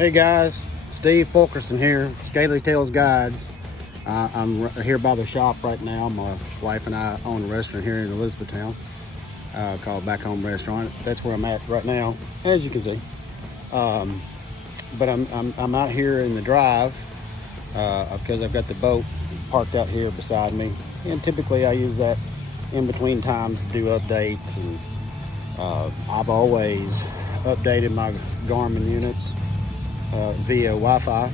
Hey guys, Steve Fulkerson here, Scaly Tails Guides. I'm here by the shop right now. My wife and I own a restaurant here in Elizabethtown called Back Home Restaurant. That's where I'm at right now, as you can see. But I'm out here in the drive because I've got the boat parked out here beside me, and typically I use that in between times to do updates. And I've always updated my Garmin units via Wi-Fi.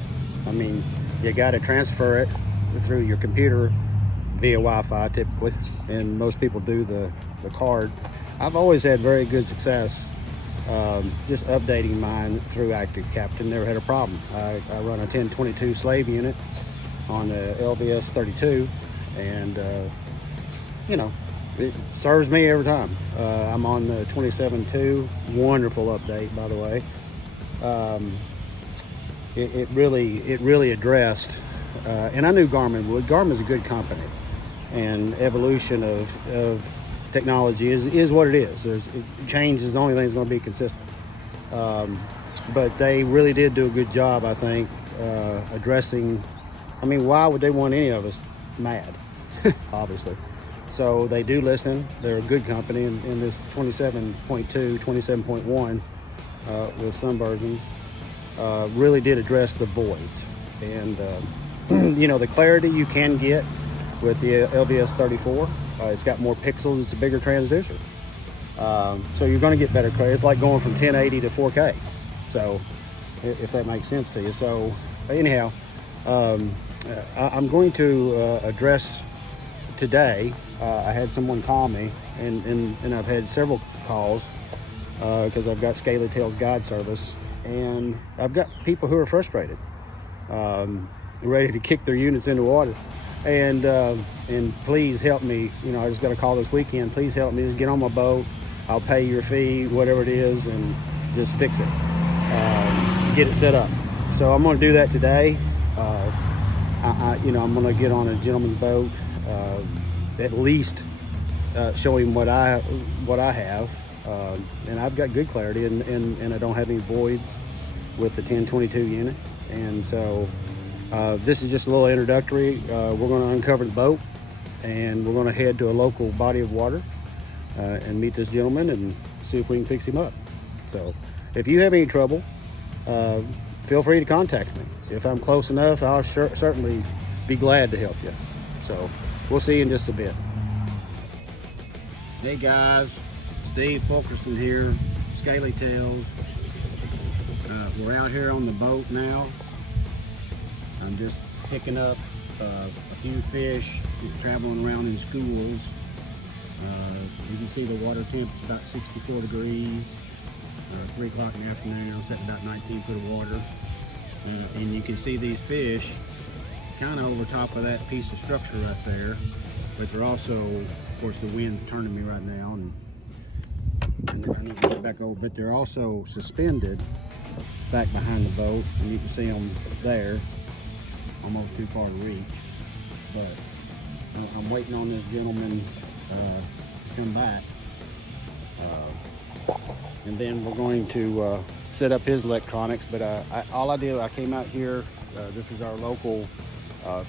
I mean, you got to transfer it through your computer via Wi-Fi typically, and most people do the card. I've always had very good success just updating mine through Active Captain. Never had a problem. I run a 1022 slave unit on the LVS 32, and you know, it serves me every time. I'm on the 27.2. Wonderful update, by the way. It really addressed, and I knew Garmin would. Garmin's a good company, and evolution of technology is what it is. Change is the only thing that's going to be consistent. But they really did do a good job, I think, addressing. I mean, why would they want any of us mad? Obviously. So they do listen. They're a good company, and in this 27.2, 27.1 with some versions, really did address the voids. And you know, the clarity you can get with the LVS 34, it's got more pixels, it's a bigger transducer. So you're going to get better clarity. It's like going from 1080 to 4K. So if that makes sense to you. So anyhow, I'm going to address today. I had someone call me, and I've had several calls because I've got Scaly Tails Guide service, and I've got people who are frustrated, ready to kick their units into water, and please help me. You know, I just got a call this weekend. Please help me. Just get on my boat. I'll pay your fee, whatever it is, and just fix it. Get it set up. So I'm going to do that today. You know, I'm going to get on a gentleman's boat, at least show him what I have, and I've got good clarity, and I don't have any voids with the 1022 unit. And so this is just a little introductory. We're going to uncover the boat, and we're going to head to a local body of water and meet this gentleman and see if we can fix him up. So if you have any trouble, feel free to contact me. If I'm close enough, I'll certainly be glad to help you. So we'll see you in just a bit. Hey guys, Steve Fulkerson here, Scaly Tails. We're out here on the boat now. I'm just picking up a few fish, traveling around in schools. You can see the water temp is about 64 degrees. 3 o'clock in the afternoon, I'm setting about 19 foot of water. And you can see these fish kind of over top of that piece of structure right there. But they're also, of course, the wind's turning me right now, and I need to get back over, but they're also suspended back behind the boat, and you can see them there, almost too far to reach. But I'm waiting on this gentleman to come back. And then we're going to set up his electronics. But all I did, I came out here. This is our local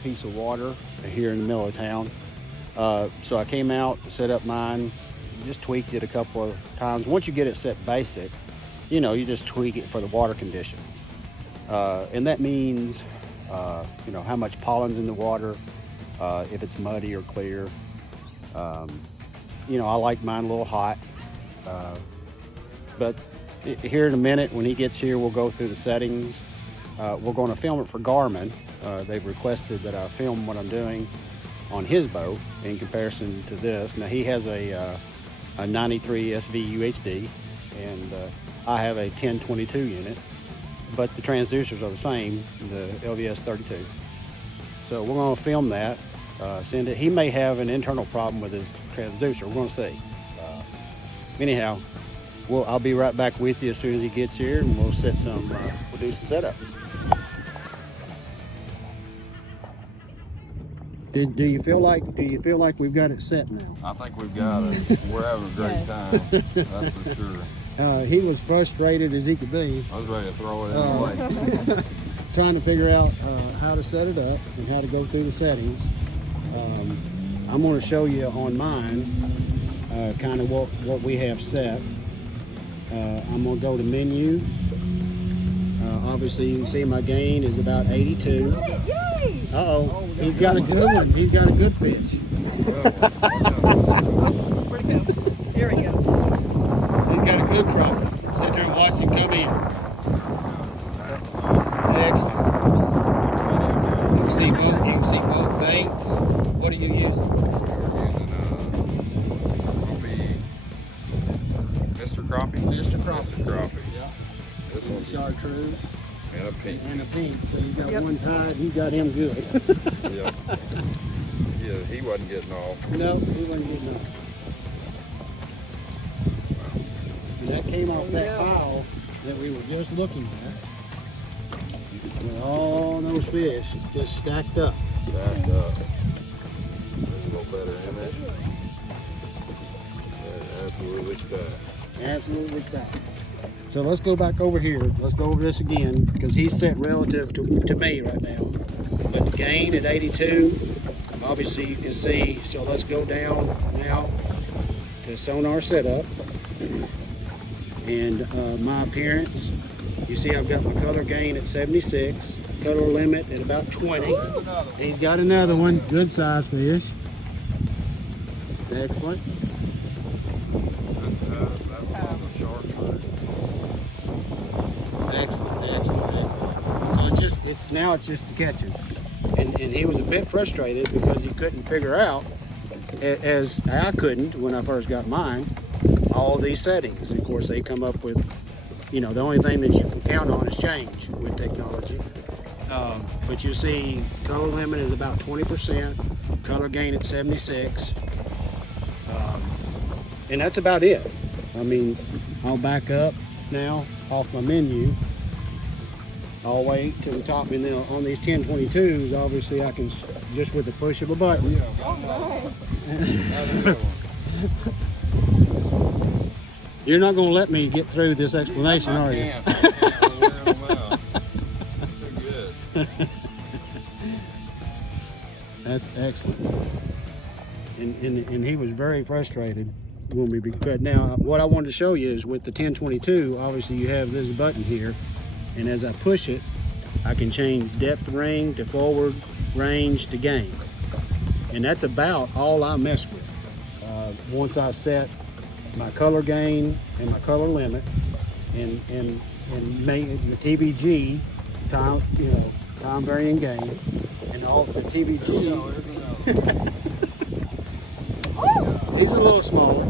piece of water here in the middle of town. So I came out, set up mine, just tweaked it a couple of times. Once you get it set basic, you know, you just tweak it for the water conditions. And that means, you know, how much pollen's in the water, if it's muddy or clear. You know, I like mine a little hot. But here in a minute, when he gets here, we'll go through the settings. We're going to film it for Garmin. They've requested that I film what I'm doing on his boat in comparison to this. Now he has a 93 SV UHD, and I have a 1022 unit, but the transducers are the same, the LVS 32. So we're going to film that, send it. He may have an internal problem with his transducer. We're going to see. Anyhow, I'll be right back with you as soon as he gets here, and we'll do some setup. Do you feel like we've got it set now? I think we've got it. We're having a great time. That's for sure. He was frustrated as he could be. I was ready to throw it in the lake. Trying to figure out how to set it up and how to go through the settings. I'm going to show you on mine kind of what we have set. I'm going to go to menu. Obviously you can see my gain is about 82. Uh-oh, he's got a good one. He's got a good pitch. Where'd it go? There we go. He's got a good crawler. Sit there and watch him come in. Excellent. You can see both baits. What are you using? Mr. Crappie. Mr. Crappie. Mr. Crappie. Yeah. This one's Chartreuse. and a pink. And a pink. So you got one tied. You got him good. Yeah. Yeah, he wasn't getting off. No, he wasn't getting off. And that came off that pile that we were just looking at. With all those fish just stacked up. Stacked up. There's a little better in it. Yeah, absolutely stacked. Absolutely stacked. So let's go back over here. Let's go over this again because he's set relative to me right now. But the gain at 82, obviously you can see. So let's go down now to sonar setup. And my appearance, you see I've got my color gain at 76, color limit at about 20. He's got another one, good size fish. Excellent. Excellent. So it's just the catching. And he was a bit frustrated because he couldn't figure out, as I couldn't when I first got mine, all these settings. Of course, they come up with, you know, the only thing that you can count on is change with technology. But you see, color limit is about 20%, color gain at 76, and that's about it. I mean, I'll back up now off my menu all the way to the top, and then on these 1022s, obviously I can just with the push of a button. You're not going to let me get through this explanation, are you? That's excellent. And he was very frustrated when we, but now what I wanted to show you is with the 1022, obviously you have this button here, and as I push it, I can change depth ring to forward range to gain. And that's about all I mess with. Once I set my color gain and my color limit and make the TVG time, you know, time varying gain, and all the TVG. He's a little smaller.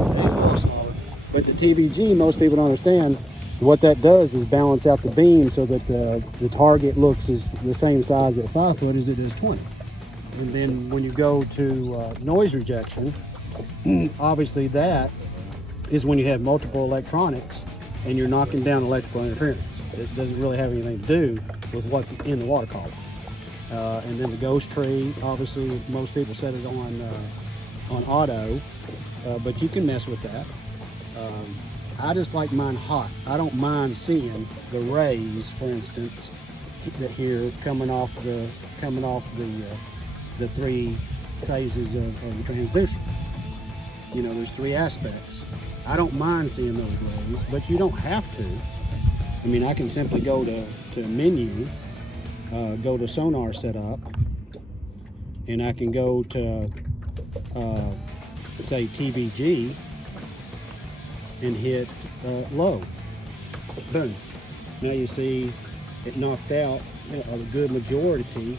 But the TVG, most people don't understand. What that does is balance out the beam so that the target looks as the same size at 5 foot as it is 20. And then when you go to noise rejection, obviously that is when you have multiple electronics and you're knocking down electrical interference. It doesn't really have anything to do with what's in the water column. And then the ghost tree, obviously most people set it on auto, but you can mess with that. I just like mine hot. I don't mind seeing the rays, for instance, that here coming off the three phases of the transducer. You know, there's 3 aspects. I don't mind seeing those rays, but you don't have to. I mean, I can simply go to menu, go to sonar setup, and I can go to say TVG and hit low. Boom. Now you see it knocked out a good majority,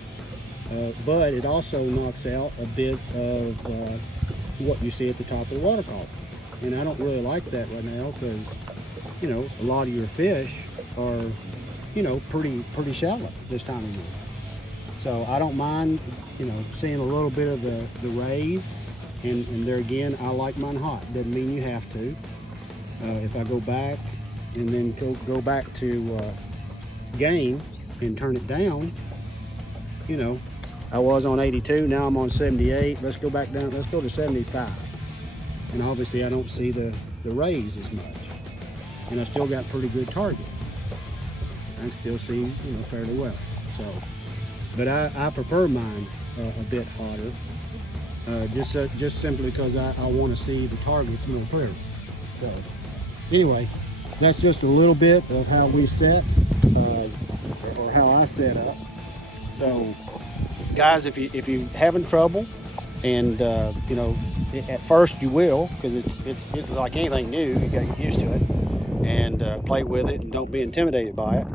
but it also knocks out a bit of what you see at the top of the water column. And I don't really like that right now because, you know, a lot of your fish are, you know, pretty shallow this time of year. So I don't mind, you know, seeing a little bit of the rays. And there again, I like mine hot. Doesn't mean you have to. If I go back and then go back to gain and turn it down, you know, I was on 82, now I'm on 78. Let's go back down, let's go to 75. And obviously I don't see the rays as much. and I still got pretty good target. I can still see, you know, fairly well. So, but I prefer mine a bit hotter, just simply because I want to see the targets more clearly. So, anyway, that's just a little bit of how we set, or how I set up. So, guys, if you having trouble, and you know, at first you will, because it's like anything new, you got to get used to it, and play with it, and don't be intimidated by it.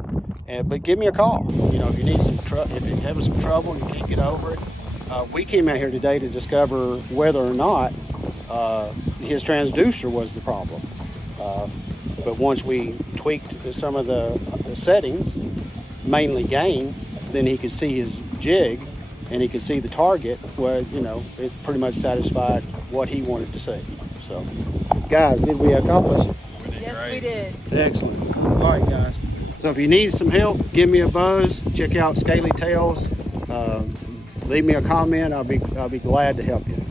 But give me a call. You know, if you need if you're having some trouble and you can't get over it. We came out here today to discover whether or not his transducer was the problem. But once we tweaked some of the settings, mainly gain, then he could see his jig and he could see the target. Well, you know, it pretty much satisfied what he wanted to see. So, guys, did we accomplish? Yes, we did. Excellent. All right, guys. So if you need some help, give me a buzz. Check out Scaly Tails. Leave me a comment. I'll be glad to help you.